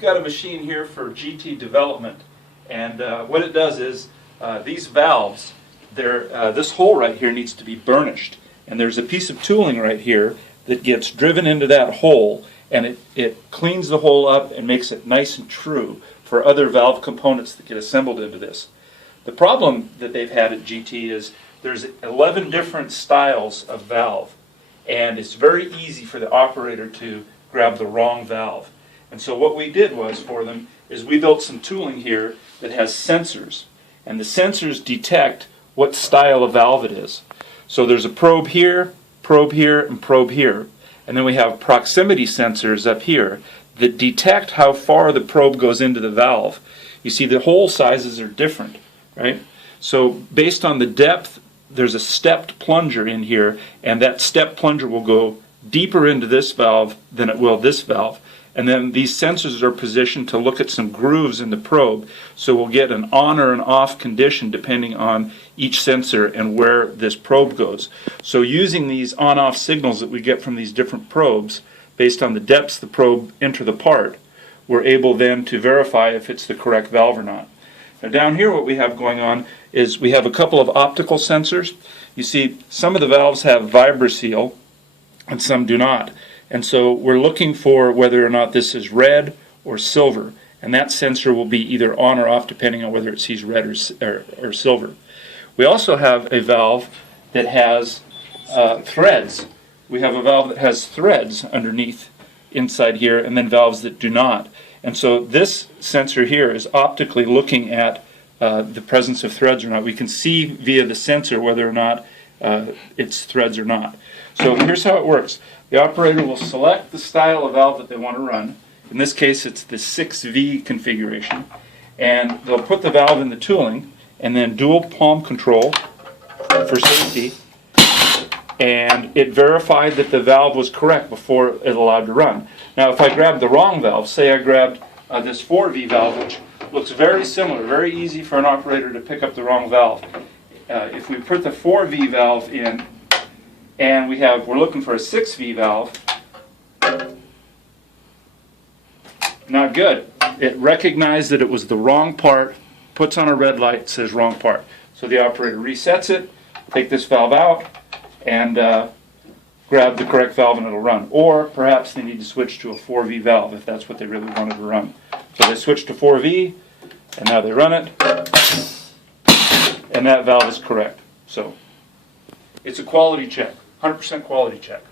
We've got a machine here for GT development, and what it does is these valves, this hole right here needs to be burnished, and there's a piece of tooling right here that gets driven into that hole, and it cleans the hole up and makes it nice and true for other valve components that get assembled into this. The problem that they've had at GT is there's 11 different styles of valve, and it's very easy for the operator to grab the wrong valve. And so what we did was for them is we built some tooling here that has sensors, and the sensors detect what style of valve it is. So there's a probe here, and probe here, and then we have proximity sensors up here that detect how far the probe goes into the valve. You see the hole sizes are different, right? So based on the depth, there's a stepped plunger in here, and that stepped plunger will go deeper into this valve than it will this valve. And then these sensors are positioned to look at some grooves in the probe, so we'll get an on or an off condition depending on each sensor and where this probe goes. So using these on-off signals that we get from these different probes, based on the depths the probe enter the part, we're able then to verify if it's the correct valve or not. Now down here what we have going on is we have a couple of optical sensors. You see some of the valves have vibroseal and some do not. And so we're looking for whether or not this is red or silver, and that sensor will be either on or off depending on whether it sees red or silver. We also have a valve that has threads. We have a valve that has threads underneath inside here, and then valves that do not. And so this sensor here is optically looking at the presence of threads or not. We can see via the sensor whether or not it's threads or not. So here's how it works. The operator will select the style of valve that they want to run. In this case it's the 6V configuration, and they'll put the valve in the tooling and then dual palm control for safety, and it verified that the valve was correct before it allowed to run. Now if I grab the wrong valve, say I grabbed this 4V valve, which looks very similar, very easy for an operator to pick up the wrong valve. If we put the 4V valve in and we're looking for a 6V valve, not good. It recognized that it was the wrong part, puts on a red light, says wrong part. So the operator resets it, take this valve out, and grab the correct valve and it'll run. Or perhaps they need to switch to a 4V valve if that's what they really wanted to run. So they switch to 4V, and now they run it, and that valve is correct. So it's a quality check, 100% quality check.